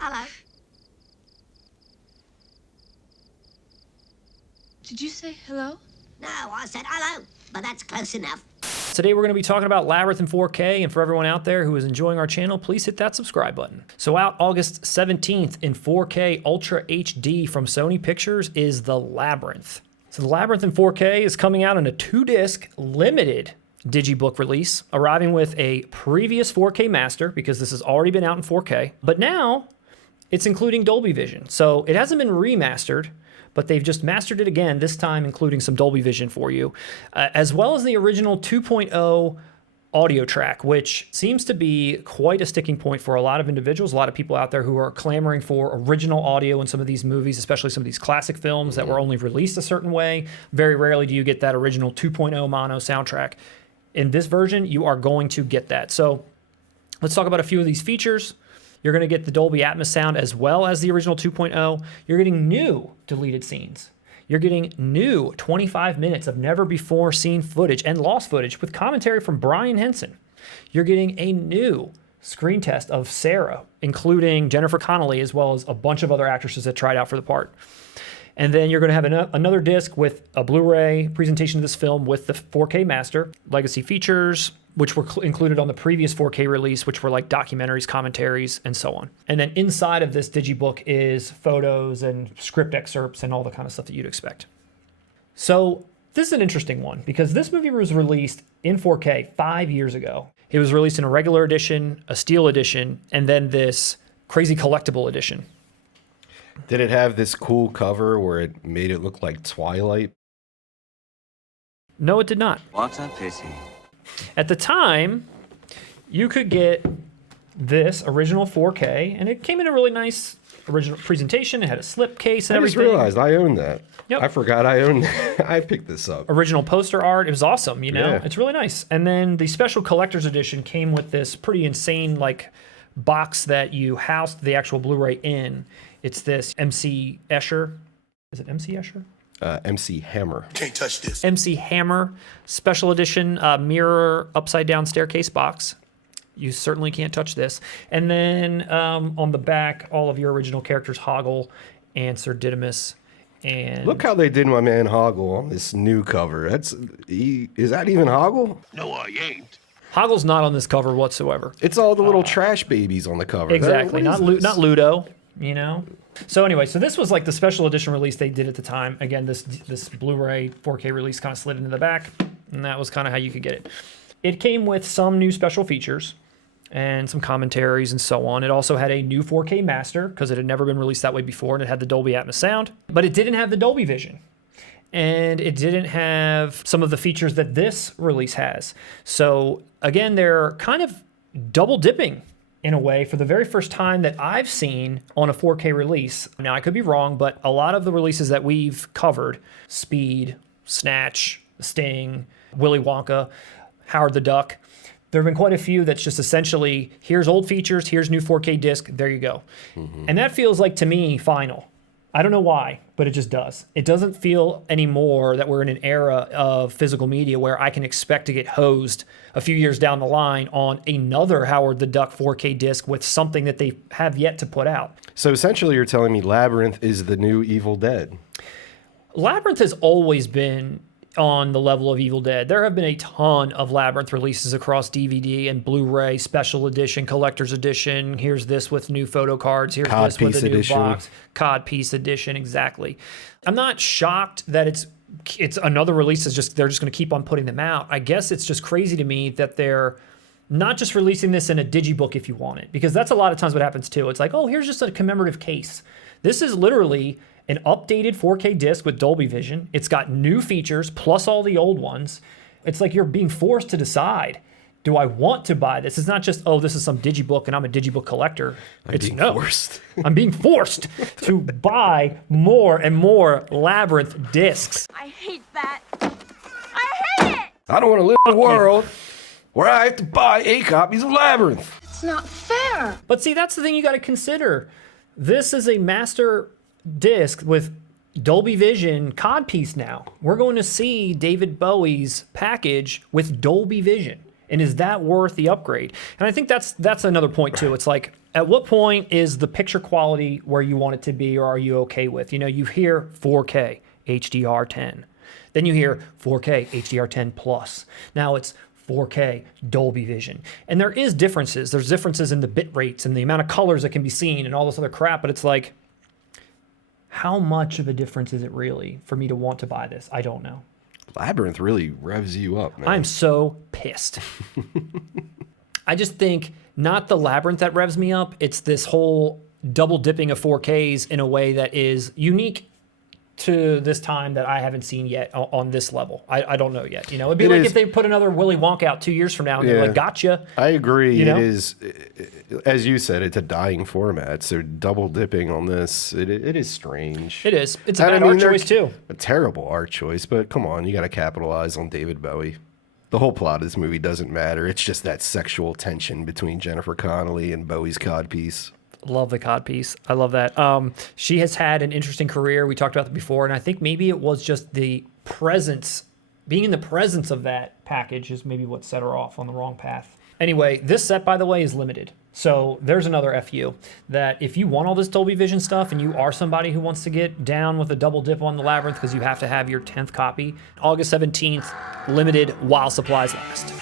Hello. Did you say hello? No, I said hello, but that's close enough. Today we're going to be talking about Labyrinth in 4K, and for everyone out there who is enjoying our channel, please hit that subscribe button. So out August 17th in 4K Ultra HD from Sony Pictures is The Labyrinth. So The Labyrinth in 4K is coming out in a 2-disc limited Digibook release, arriving with a previous 4K master because this has already been out in 4K, but now it's including Dolby Vision. So it hasn't been remastered, but they've just mastered it again, this time including some Dolby Vision for you, as well as the original 2.0 audio track, which seems to be quite a sticking point for a lot of individuals, a lot of people out there who are clamoring for original audio in some of these movies, especially some of these classic films that were only released a certain way. Very rarely do you get that original 2.0 mono soundtrack. In this version, you are going to get that. So let's talk about a few of these features. You're going to get the Dolby Atmos sound as well as the original 2.0. You're getting new deleted scenes. You're getting new 25 minutes of never before seen footage and lost footage with commentary from Brian Henson. You're getting a new screen test of Sarah, including Jennifer Connelly, as well as a bunch of other actresses that tried out for the part. And then you're going to have another disc with a Blu-ray presentation of this film with the 4K master, legacy features, which were included on the previous 4K release, which were like documentaries, commentaries, and so on. And then inside of this Digibook is photos and script excerpts and all the kind of stuff that you'd expect. So this is an interesting one because this movie was released in 4K 5 years ago. It was released in a regular edition, a steel edition, and then this crazy collectible edition. Did it have this cool cover where it made it look like Twilight? No, it did not. What a pity. At the time, you could get this original 4K, and it came in a really nice original presentation. It had a slip case and everything. I just realized I owned that. Yep. I forgot I owned that. I picked this up. Original poster art. It was awesome, you know? Yeah. It's really nice. And then the special collector's edition came with this pretty insane like box that you housed the actual Blu-ray in. It's this MC Escher. Is it MC Escher? MC Hammer. Can't touch this. MC Hammer special edition mirror upside down staircase box. You certainly can't touch this. And then on the back, all of your original characters, Hoggle and Sir Didymus. And Look how they did my man Hoggle on this new cover. Is that even Hoggle? No, I ain't. Hoggle's not on this cover whatsoever. It's all the little trash babies on the cover. Exactly, What not is this? not Ludo, you know? So anyway, so this was like the special edition release they did at the time. Again, this Blu-ray 4K release kind of slid into the back, and that was kind of how you could get it. It came with some new special features and some commentaries and so on. It also had a new 4K master because it had never been released that way before, and it had the Dolby Atmos sound, but it didn't have the Dolby Vision. And it didn't have some of the features that this release has. So again, they're kind of double dipping in a way for the very first time that I've seen on a 4K release. Now, I could be wrong, but a lot of the releases that we've covered, Speed, Snatch, Sting, Willy Wonka, Howard the Duck, there have been quite a few that's just essentially, here's old features, here's new 4K disc, there you go. And that feels like, to me, final. I don't know why, but it just does. It doesn't feel anymore that we're in an era of physical media where I can expect to get hosed a few years down the line on another Howard the Duck 4K disc with something that they have yet to put out. So essentially you're telling me Labyrinth is the new Evil Dead. Labyrinth has always been on the level of Evil Dead. There have been a ton of Labyrinth releases across DVD and Blu-ray, special edition, collector's edition. Here's this with new photo cards. Here's this with a new box. Codpiece edition, exactly. I'm not shocked that it's another release. They're just going to keep on putting them out. I guess it's just crazy to me that they're not just releasing this in a Digibook if you want it, because that's a lot of times what happens too. It's like, oh, here's just a commemorative case. This is literally an updated 4K disc with Dolby Vision. It's got new features plus all the old ones. It's like you're being forced to decide, do I want to buy this? It's not just, oh, this is some Digibook and I'm a Digibook collector. Forced. I'm being forced to buy more and more Labyrinth discs. I hate that. I hate it! I don't want to live in a world where I have to buy 8 copies of Labyrinth. It's not fair. But see, that's the thing you got to consider. This is a master disc with Dolby Vision codpiece now. We're going to see David Bowie's package with Dolby Vision. And is that worth the upgrade? And I think that's another point too. It's like, At what point is the picture quality where you want it to be, or are you okay with? You know, you hear 4K HDR10, then you hear 4K HDR10 plus. Now it's 4K Dolby Vision, and there is differences. There's differences in the bit rates and the amount of colors that can be seen and all this other crap. But it's like, how much of a difference is it really for me to want to buy this? I don't know. Labyrinth really revs you up, man. I'm so pissed. I just think not the Labyrinth that revs me up. It's this whole double dipping of 4Ks in a way that is unique to this time that I haven't seen yet on this level. I don't know yet. You know, it'd be like if they put another Willy Wonka out 2 years from now and they're like, gotcha. I agree. You know? It is, as you said, it's a dying format. So double dipping on this, it is strange. It is. It's a bad art choice too. A terrible art choice, but come on, you got to capitalize on David Bowie. The whole plot of this movie doesn't matter. It's just that sexual tension between Jennifer Connelly and Bowie's codpiece. Love the codpiece. I love that. She has had an interesting career. We talked about that before, and I think maybe it was just the presence, being in the presence of that package is maybe what set her off on the wrong path. Anyway, this set, by the way, is limited. So there's another FU that if you want all this Dolby Vision stuff and you are somebody who wants to get down with a double dip on the Labyrinth because you have to have your 10th copy, August 17th, limited while supplies last.